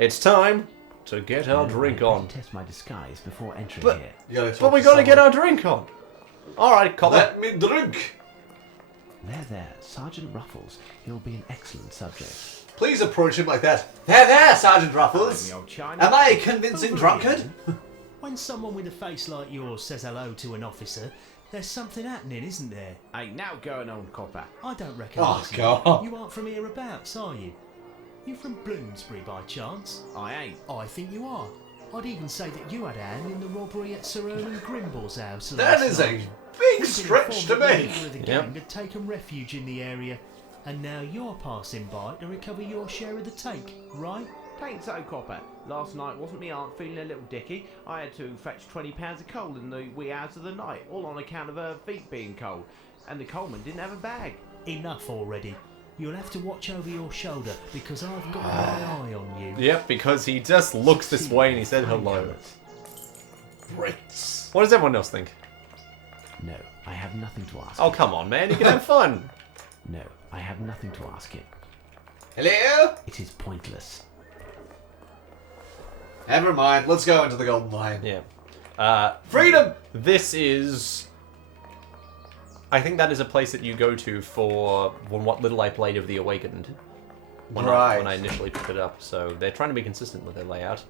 It's time to get our drink on. Test my disguise before entering here. But we gotta get our drink on. Alright, Copper. Let me drink. There, Sergeant Ruffles. He'll be an excellent subject. Please approach him like that. There, Sergeant Ruffles. Am I a convincing drunkard? When someone with a face like yours says hello to an officer, there's something happening, isn't there? Ain't now going on, Copper. I don't reckon. Oh, God. You aren't from hereabouts, are you? You from Bloomsbury by chance? I ain't. I think you are. I'd even say that you had a hand in the robbery at Sir Erling Grimble's house last That is night. a big stretch to make. The gang had taken refuge in the area, and now you're passing by to recover your share of the take, right? Tain't so, Copper. Last night wasn't me aunt feeling a little dicky. I had to fetch 20 pounds of coal in the wee hours of the night, all on account of her feet being cold. And the coalman didn't have a bag. Enough already. You'll have to watch over your shoulder, because I've got my eye on you. Yep, because he just looks this way and he said hello. Brits. What does everyone else think? No, I have nothing to ask. Oh, come on, man. You can have fun. No, I have nothing to ask him. Hello? It is pointless. Never mind. Let's go into the Golden Mine. Yeah. Freedom! This is... I think that is a place that you go to for what little I played of The Awakened. When I initially picked it up. So they're trying to be consistent with their layout.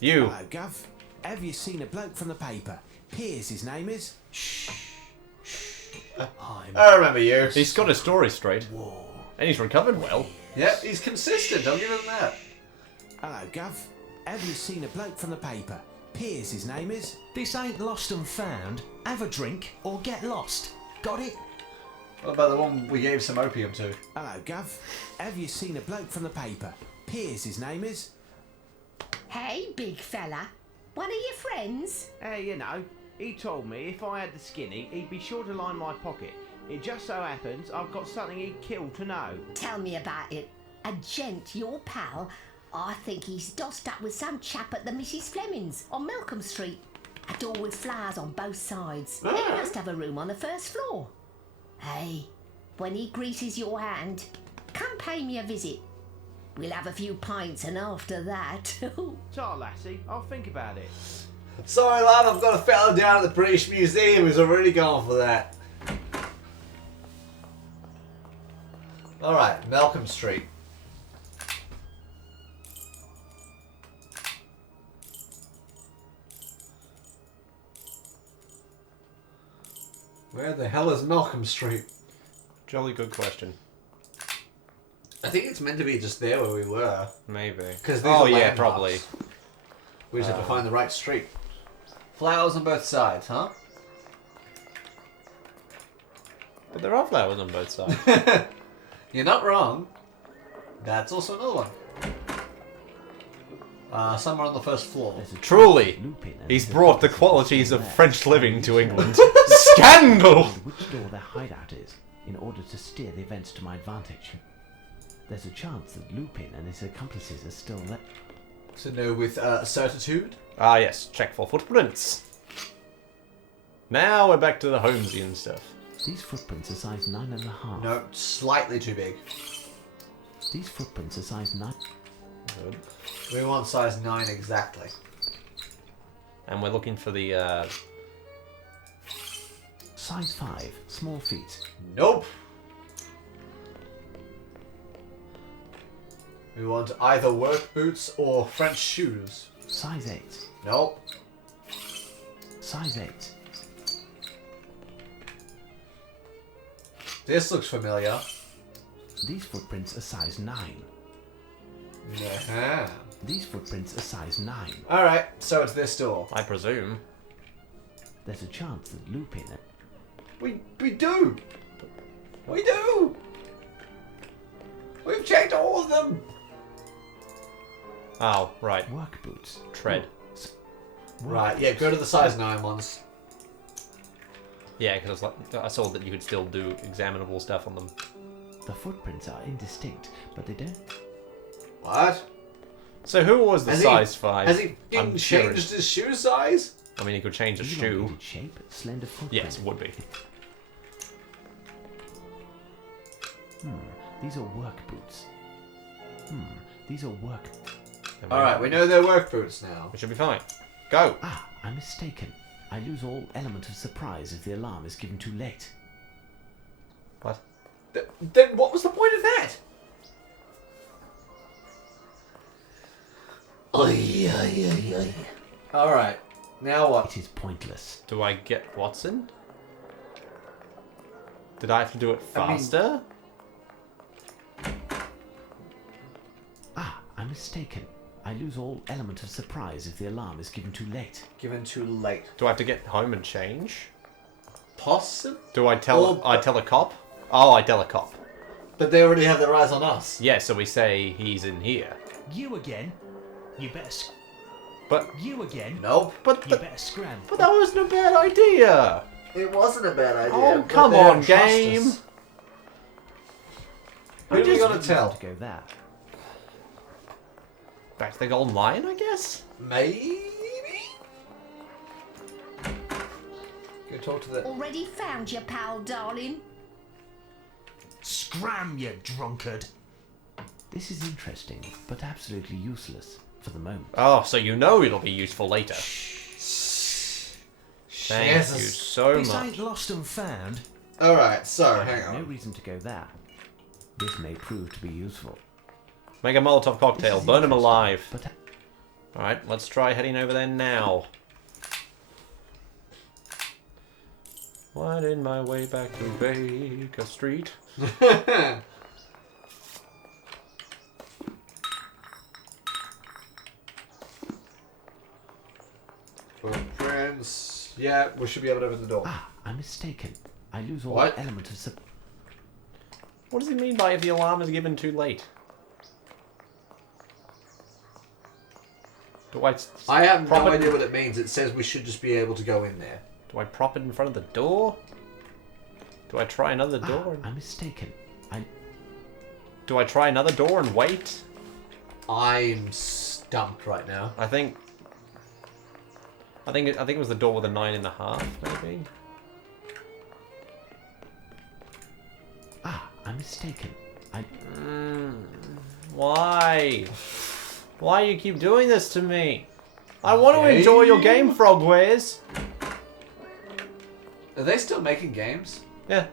You. Hello, Gov. Have you seen a bloke from the paper? Piers, his name is. I remember you. He's got his story straight. Whoa. And he's recovered well. Yep, he's consistent. I'll give him that. Hello, Gov. Have you seen a bloke from the paper? Piers, his name is. This ain't lost and found. Have a drink or get lost. Got it? What about the one we gave some opium to? Hello, Gov. Have you seen a bloke from the paper? Piers, his name is. Hey, big fella. One of your friends? Hey, you know, he told me if I had the skinny, he'd be sure to line my pocket. It just so happens I've got something he'd kill to know. Tell me about it. A gent, your pal. I think he's dossed up with some chap at the Mrs. Fleming's on Malcolm Street. A door with flowers on both sides. He must have a room on the first floor. Hey, when he greases your hand, come pay me a visit. We'll have a few pints, and after that... Ta, lassie, I'll think about it. Sorry, lad, I've got a fella down at the British Museum who's already gone for that. Alright, Malcolm Street. Where the hell is Malcolm Street? Jolly good question. I think it's meant to be just there where we were. Maybe. Oh yeah, probably. We just have to find the right street. Flowers on both sides, huh? But there are flowers on both sides. You're not wrong. That's also another one. Somewhere on the first floor. Truly, Lupin and he's his brought the accomplices qualities still of there. French living to England. Scandal! Which door their hideout is, in order to steer the events to my advantage. There's a chance that Lupin and his accomplices are still there. To know with certitude. Ah yes, check for footprints. Now we're back to the Holmesian stuff. These footprints are size 9.5. No, slightly too big. These footprints are size 9. Good. We want size 9 exactly. And we're looking for the, Size 5, small feet. Nope. We want either work boots or French shoes. Size 8. Nope. Size 8. This looks familiar. These footprints are size 9. Uh-huh. These footprints are size 9. Alright, so it's this door. I presume. There's a chance that Lupin... We do! We do! We've checked all of them! Oh, right. Work boots. Tread. Right, yeah, go to the size 9 ones. Yeah, because I saw that you could still do examinable stuff on them. The footprints are indistinct, but they don't... What? So who was the size 5? Has he I'm changed curious. his shoe size? I mean, he could change a shoe. Elongated shape, slender footprint. Yes, would be. These are work boots. These are work... Alright, we know their work boots now. We should be fine. Go! Ah, I'm mistaken. I lose all element of surprise if the alarm is given too late. What? Then what was the point of that? Alright, now what? It is pointless. Do I get Watson? Did I have to do it faster? Ah, I'm mistaken. I lose all element of surprise if the alarm is given too late. Given too late. Do I have to get home and change? Possible? Do I tell I tell a cop? Oh, I tell a cop. But they already have their eyes on us. Yeah, so we say he's in here. You again? You better. But You again? Nope. You better scram. but that wasn't a bad idea. It wasn't a bad idea. Oh, but come they on, don't trust game. us. Who are we gonna tell? To go there. Back to the Golden Lion, I guess? Maybe? Go talk to the... Already found your pal, darling. Scram, you drunkard. This is interesting, but absolutely useless for the moment. Oh, so you know it'll be useful later. Thank you Jesus. so This much. ain't lost and found. Alright, so, hang No on. reason to go there. This may prove to be useful. Make a Molotov cocktail, This is burn him interesting, alive. But Alright, let's try heading over there now. Winding my way back to Baker Street. Footprints. Yeah, we should be able to open the door. ah, I'm mistaken. I lose all What? element of surprise. What does he mean by if the alarm is given too late? Do I have prop no it- idea what it means. It says we should just be able to go in there. Do I prop it in front of the door? Do I try another door? I'm mistaken. Do I try another door and wait? I'm stumped right now. I think it was the door with a 9.5, maybe. Ah, I'm mistaken. Why? Why you keep doing this to me? I want to Okay. enjoy your game, Frogwares. Are they still making games? Yeah.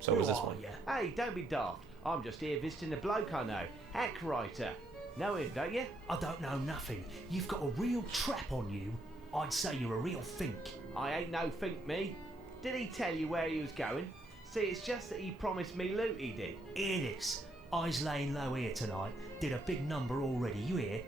So was Who this are one. ya? Hey, don't be daft. I'm just here visiting a bloke I know. Hack writer. Know him, don't you? I don't know nothing. You've got a real trap on you. I'd say you're a real fink. I ain't no think me. Did he tell you where he was going? See, it's just that he promised me loot, he did. Hear this. I's laying low here tonight. Did a big number already, you hear?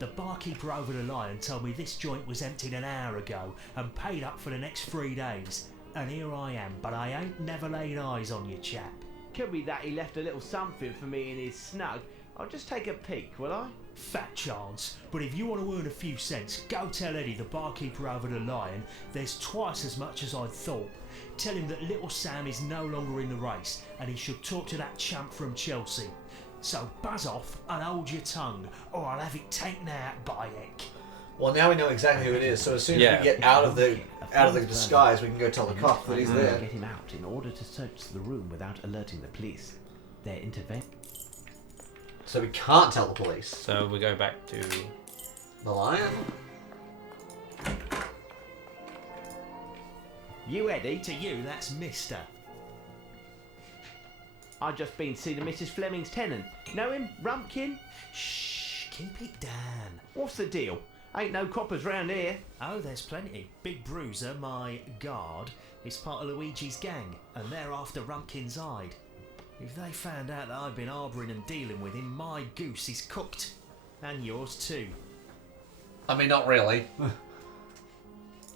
The barkeeper over the Lion told me this joint was emptied an hour ago and paid up for the next 3 days. And here I am, but I ain't never laid eyes on you, chap. Could be that he left a little something for me in his snug. I'll just take a peek, will I? Fat chance, but if you want to earn a few cents, go tell Eddie, the barkeeper over the Lion, there's twice as much as I'd thought. Tell him that little Sam is no longer in the race and he should talk to that chump from Chelsea. So buzz off and hold your tongue, or I'll have it taken out by heck. Well, now we know exactly who it is. So as soon as Yeah. we get out of the disguise, we can go tell the cop that he's there. Get him out in order to search the room without alerting the police. Their intervention. So we can't tell the police. So we go back to... The Lion? You, Eddie? To you, that's Mister. I just been seeing Mrs. Fleming's tenant. Know him? Rumpkin? Shh, keep it down. What's the deal? Ain't no coppers round here. Oh, there's plenty. Big Bruiser, my guard, is part of Luigi's gang, and they're after Rumpkin's hide. If they found out that I've been harbouring and dealing with him, my goose is cooked. And yours too. I mean, not really.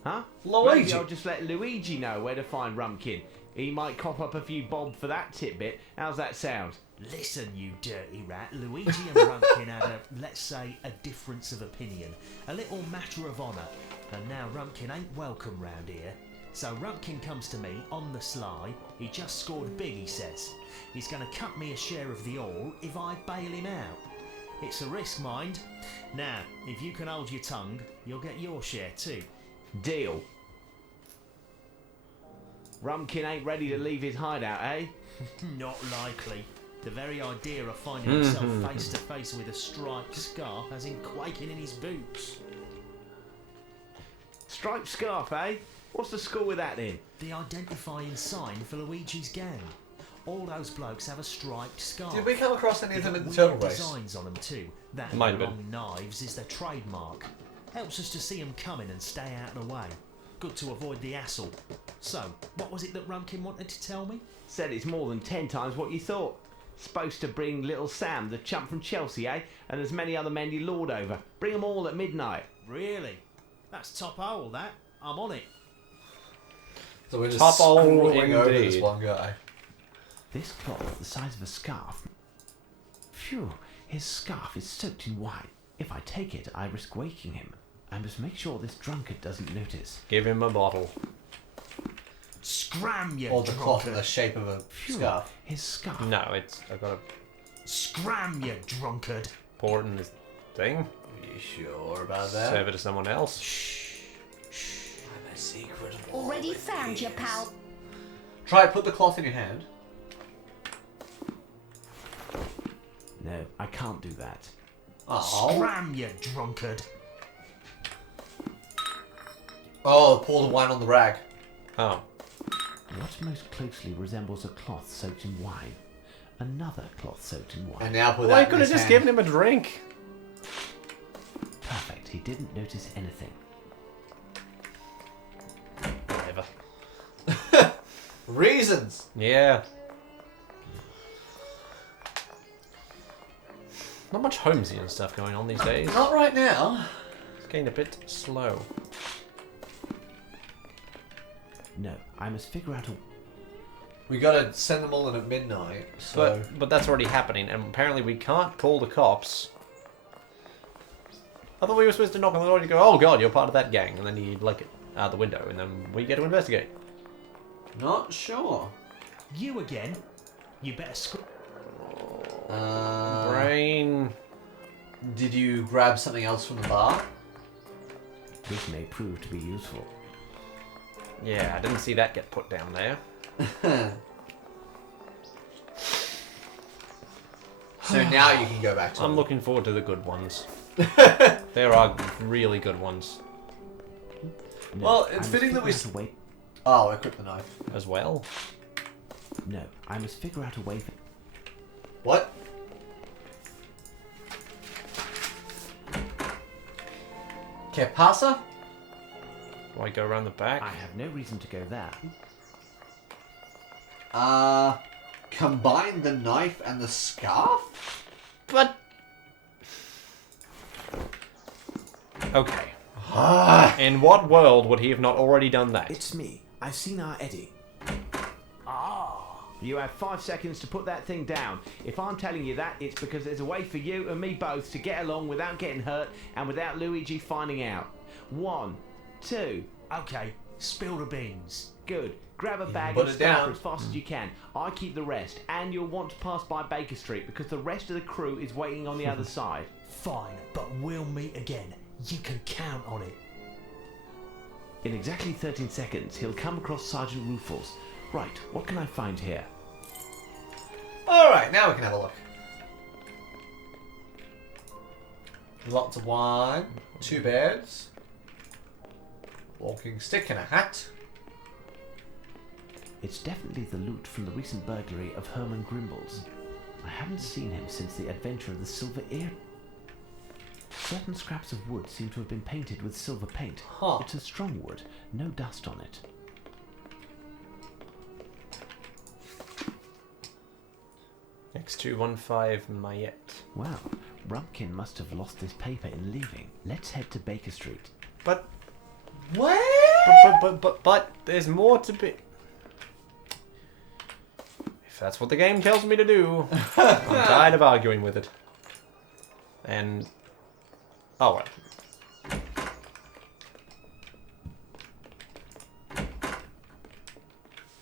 Huh? Luigi. Maybe I'll just let Luigi know where to find Rumpkin. He might cop up a few bob for that tidbit. How's that sound? Listen, you dirty rat. Luigi and Rumpkin had a, let's say, a difference of opinion. A little matter of honour. And now Rumpkin ain't welcome round here. So Rumpkin comes to me on the sly. He just scored big, he says. He's going to cut me a share of the all if I bail him out. It's a risk, mind. Now, if you can hold your tongue, you'll get your share too. Deal. Rumpkin ain't ready to leave his hideout, eh? Not likely. The very idea of finding himself face to face with a striped scarf has him quaking in his boots. Striped scarf, eh? What's the score with that then? The identifying sign for Luigi's gang. All those blokes have a striped scarf. Did we come across any of them in the Weird turtle race? designs on them too. That Might and have long knives is their trademark. Helps us to see them coming and stay out of the way. Good to avoid the hassle. So, what was it that Rumpkin wanted to tell me? Said it's more than 10 times what you thought. Supposed to bring little Sam, the chump from Chelsea, eh? And as many other men you lord over. Bring 'em all at midnight. Really? That's top hole, that. I'm on it. So we're just Top hole screwing over this indeed. one guy. This cloth, the size of a scarf. Phew, his scarf is soaked in wine. If I take it, I risk waking him. I must make sure this drunkard doesn't notice. Give him a bottle. Scram, you Or the cloth in drunkard. the shape of a Phew, scarf. his scarf. No, I've got to Scram, you drunkard. pour it in this thing. Are you sure about that? Serve it to someone else. I'm a secret. Already found you, pal. Try it, put the cloth in your hand. No, I can't do that. Oh. Scram, you drunkard. Oh, pour the wine on the rag. Oh. What most closely resembles a cloth soaked in wine? Another cloth soaked in wine. And now put Well, I that in could have his just hand. given him a drink. Perfect, he didn't notice anything. Whatever. Reasons. Yeah. Not much Holmesian stuff going on these days. Not right now. It's getting a bit slow. No, I must figure out a... We gotta send them all in at midnight. So But that's already happening, and apparently we can't call the cops. I thought we were supposed to knock on the door and go, "Oh God, you're part of that gang," and then you like it out the window, and then we get to investigate. not sure. You again? You better Brain. Did you grab something else from the bar? This may prove to be useful. Yeah, I didn't see that get put down there. So now you can go back to I'm them. looking forward to the good ones. There are really good ones No, Well, I it's must fitting that we figure out a way... Oh, equip the knife. as well. No, I must figure out a way for... What? ¿Qué pasa? Do I go around the back? I have no reason to go there. Combine the knife and the scarf? But okay. In what world would he have not already done that? It's me. I've seen our Eddie. You have 5 seconds to put that thing down. If I'm telling you that, it's because there's a way for you and me both to get along without getting hurt and without Luigi finding out. 1, 2, Okay, spill the beans. good. Grab a bag put and it down. scamper as fast as you can. I keep the rest, and you'll want to pass by Baker Street because the rest of the crew is waiting on the other side. Fine, but we'll meet again. You can count on it. In exactly 13 seconds, he'll come across Sergeant Rufus. Right, what can I find here? Alright, now we can have a look. Lots of wine, 2 beds, walking stick and a hat. It's definitely the loot from the recent burglary of Herman Grimble's. I haven't seen him since the adventure of the Silver Ear. Certain scraps of wood seem to have been painted with silver paint. Huh. It's a strong wood, no dust on it. X215 Mayette. Well, Rumpkin must have lost this paper in leaving. Let's head to Baker Street. But What? but there's more to be. If that's what the game tells me to do, I'm tired of arguing with it. And oh well.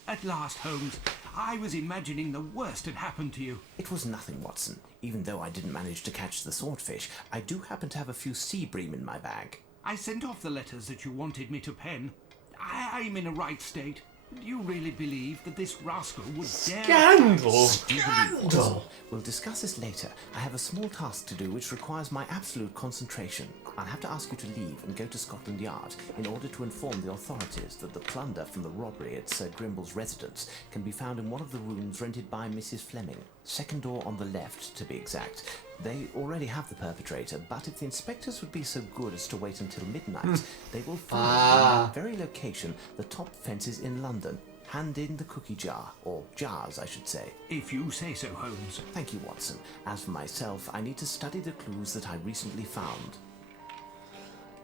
At last, Holmes. I was imagining the worst had happened to you. It was nothing, Watson. Even though I didn't manage to catch the swordfish, I do happen to have a few sea bream in my bag. I sent off the letters that you wanted me to pen. I'm in a right state. You really believe that this rascal would dare... Scandal! Scandal! We'll discuss this later. I have a small task to do which requires my absolute concentration. I'll have to ask you to leave and go to Scotland Yard in order to inform the authorities that the plunder from the robbery at Sir Grimble's residence can be found in one of the rooms rented by Mrs. Fleming. Second door on the left, to be exact. They already have the perpetrator, but if the inspectors would be so good as to wait until midnight, they will find in that very location the top fences in London. Hand in the cookie jar, or jars, I should say. If you say so, Holmes. Thank you, Watson. As for myself, I need to study the clues that I recently found.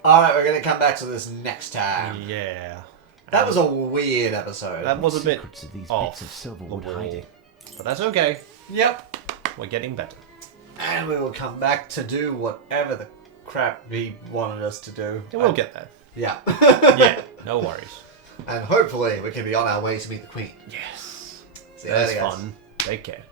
Alright, we're going to come back to this next time. Yeah. That was a weird episode. That was a bit Secrets of these off bits of silver the wood wall. hiding. But that's okay. Yep. We're getting better. And we will come back to do whatever the crap he wanted us to do. Yeah, we'll get there. Yeah. Yeah, no worries. And hopefully we can be on our way to meet the Queen. Yes. See you That's later, guys. fun. Take care.